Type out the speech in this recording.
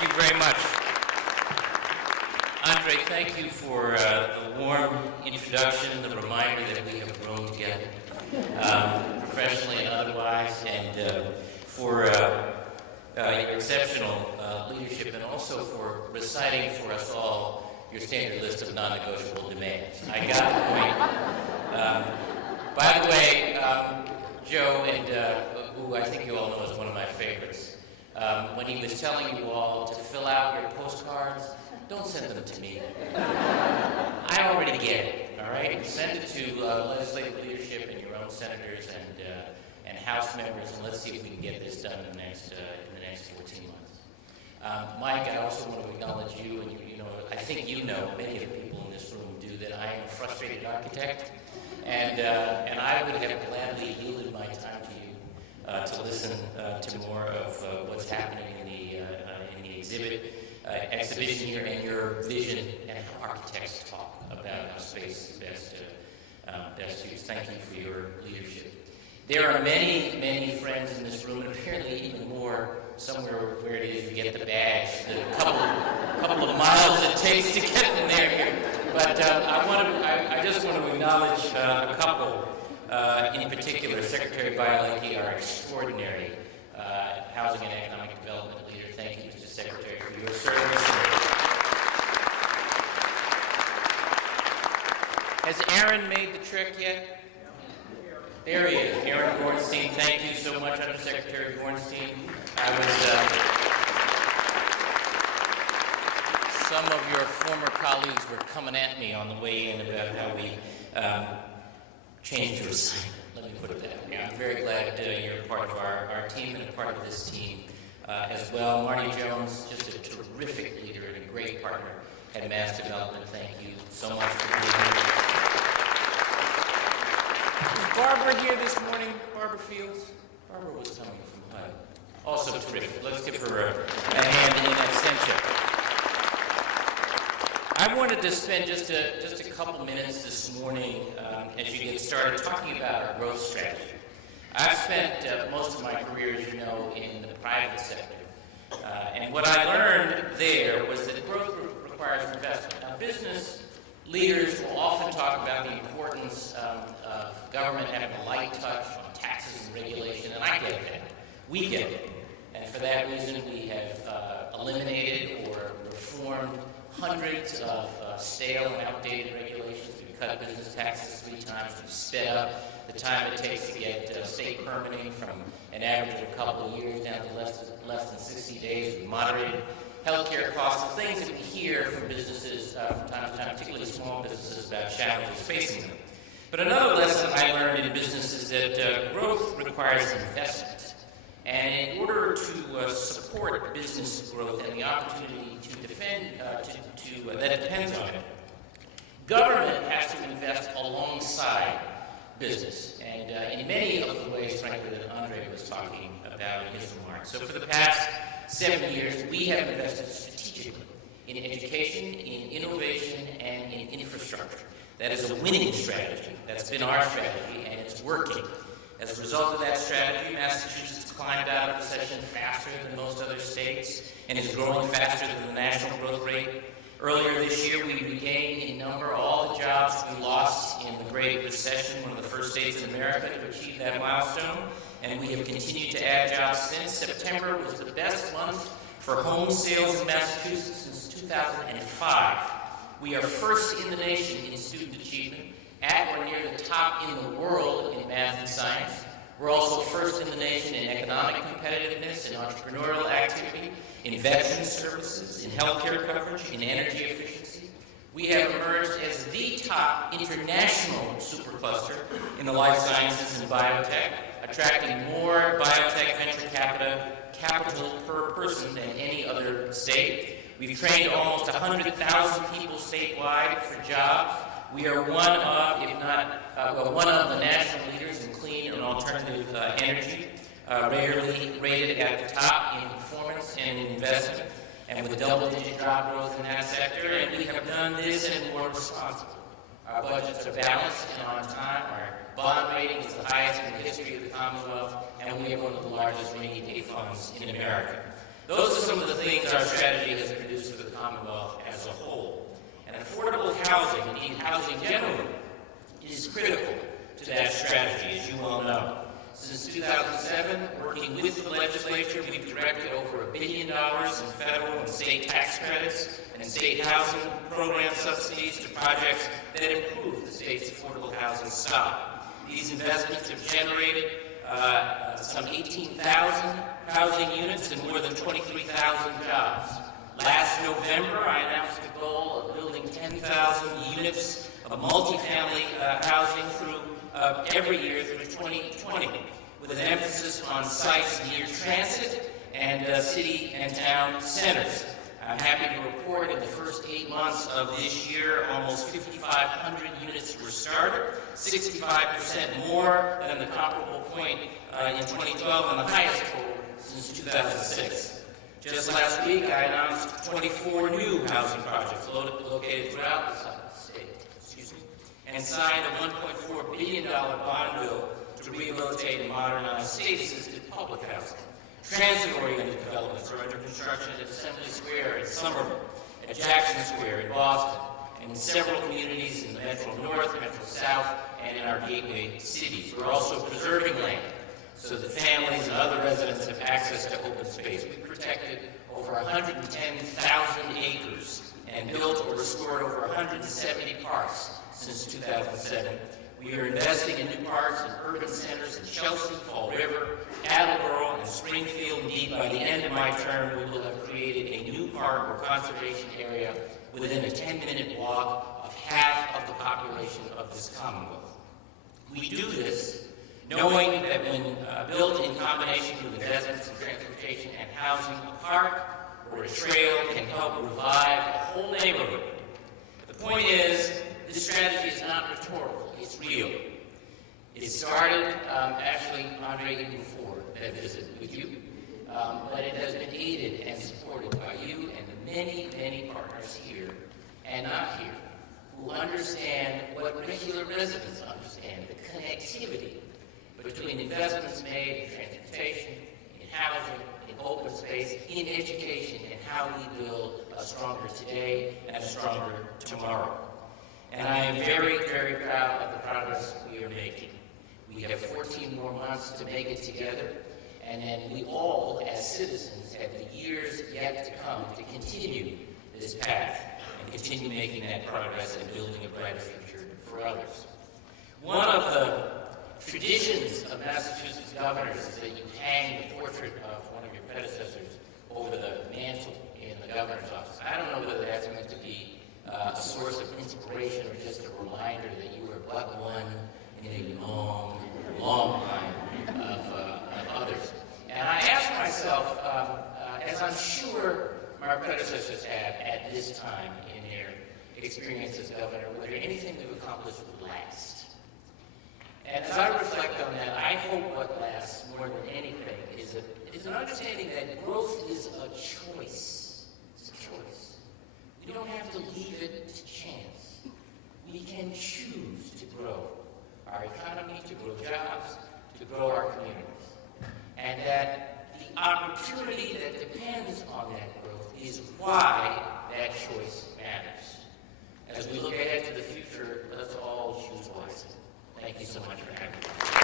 Thank you very much. Andre, thank you for the warm introduction, the reminder that we have grown together, professionally and otherwise, and for your exceptional leadership, and also for reciting for us all your standard list of non-negotiable demands. I got the point. By the way, Joe, and who I think you all know is one of my favorites, when he was telling you all to fill out your postcards, don't send them to me. I already get it, all right? Send it to legislative leadership and your own senators and House members, and let's see if we can get this done in the next 14 months. Mike, I also want to acknowledge you, and you know, I think you know, many of the people in this room do, that I am a frustrated architect, and I would have gladly yielded my time to you to listen to more of what's happening in the exhibition here, and your vision and how architects talk about how space is best used. Thank you for your leadership. There are many, many friends in this room, and apparently even more somewhere where it is you get the badge, the couple of miles it takes to get from there here. But I just want to acknowledge a couple in particular. Secretary Bialecki, our extraordinary housing and economic development leader. Thank you, Mr. Secretary, for your service. Has Aaron made the trek yet? There he is, Aaron Gornstein. Thank you so much, Undersecretary Gornstein. Some of your former colleagues were coming at me on the way in about how we changed your assignment. Let me put it that way. I'm very glad you're part of our team and a part of this team as well. Marty Jones, just a terrific leader and a great partner at Mass Development. Thank you so much for being here. Is Barbara here this morning? Barbara Fields? Barbara was coming from HUD. Also terrific. Let's give her a hand in absentia. I wanted to spend just a couple minutes this morning as you get started talking about our growth strategy. I've spent most of my career, as you know, in the private sector. And what I learned there was that growth requires investment. Now, business leaders will often talk about the importance of government having a light touch on taxes and regulation, and I get that. We get it. And for that reason, we have eliminated or reformed hundreds of stale and outdated regulations. We've cut business taxes 3 times. We've sped up the time it takes to get state permitting from an average of a couple of years down to less than 60 days. We've moderated healthcare costs, the things that we hear from businesses from time to time, particularly small businesses, about challenges facing them. But another lesson I learned in business is that growth requires investment. And in order to support business growth and the opportunity to defend, that depends on it, government has to invest alongside business. And in many of the ways, frankly, that Andre was talking about in his remarks. So for the past 7 years, we have invested strategically in education, in innovation, and in infrastructure. That is a winning strategy. That's been our strategy, and it's working. As a result of that strategy, Massachusetts climbed out of recession faster than most other states and is growing faster than the national growth rate. Earlier this year, we regained in number all the jobs we lost in the Great Recession, one of the first states in America to achieve that milestone, and we have continued to add jobs since. September was the best month for home sales in Massachusetts since 2005. We are first in the nation in student achievement, at or near the top in the world in math and science. We're also first in the nation in economic competitiveness, in entrepreneurial activity, in veteran services, in healthcare coverage, in energy efficiency. We have emerged as the top international supercluster in the life sciences and biotech, attracting more biotech venture capital per person than any other state. We've trained almost 100,000 people statewide for jobs. We are one of the national leaders in clean and alternative energy, rarely rated at the top in performance and in investment, and with double-digit job growth in that sector. And we have done this and more responsibly. Our budgets are balanced and on time. Our bond rating is the highest in the history of the Commonwealth, and we are one of the largest rainy day funds in America. Those are some of the things our strategy has produced for the Commonwealth as a whole. And affordable housing, indeed housing generally, is critical to that strategy, as you well know. Since 2007, working with the legislature, we've directed over $1 billion in federal and state tax credits and state housing program subsidies to projects that improve the state's affordable housing stock. These investments have generated some 18,000 housing units and more than 23,000 jobs. Last November, I announced a goal of building 10,000 units of multifamily housing every year through 2020, with an emphasis on sites near transit and city and town centers. I'm happy to report in the first 8 months of this year, almost 5,500 units were started, 65% more than the comparable point in 2012, and the highest total since 2006. Just last week, I announced 24 new housing projects located throughout the state, and signed a $1.4 billion bond bill to rehabilitate and modernize state-assisted public housing. Transit-oriented developments are under construction at Assembly Square in Somerville, at Jackson Square in Boston, and in several communities in the Metro North, Metro South, and in our gateway cities. We're also preserving land so that families and other residents have access to open space. We protected over 110,000 acres and built or restored over 170 parks since 2007. We are investing in new parks and urban centers in Chelsea, Fall River, Attleboro, and Springfield. Indeed, by the end of my term, we will have created a new park or conservation area within a 10-minute walk of half of the population of this Commonwealth. We do this knowing that when built in combination with investments in transportation and housing, a park or a trail can help revive a whole neighborhood. The point is, this strategy is not rhetorical, it's real. It started, actually, Andre, even before that visit with you, but it has been aided and supported by you and the many, many partners here and not here who understand what regular residents understand, the connectivity between investments made in transportation, in housing, in open space, in education, and how we build a stronger today and a stronger tomorrow. And I am very, very proud of the progress we are making. We have 14 more months to make it together, and then we all, as citizens, have the years yet to come to continue this path and continue making that progress and building a brighter future for others. One of the traditions of Massachusetts governors is that you hang the portrait of one of your predecessors over the mantle in the governor's office. I don't know whether that's meant to be a source of inspiration or just a reminder that you were but one in a long, long line of others. And I ask myself, as I'm sure my predecessors have at this time in their experience as governor, whether anything we've accomplished would last. And as I reflect on that, I hope what lasts more than anything is an understanding that growth is a choice. It's a choice. We don't have to leave it to chance. We can choose to grow our economy, to grow jobs, to grow our communities. And that the opportunity that depends on that growth is why that choice matters. As we look ahead to the future, let's all choose wisely. Thank you so much for having me.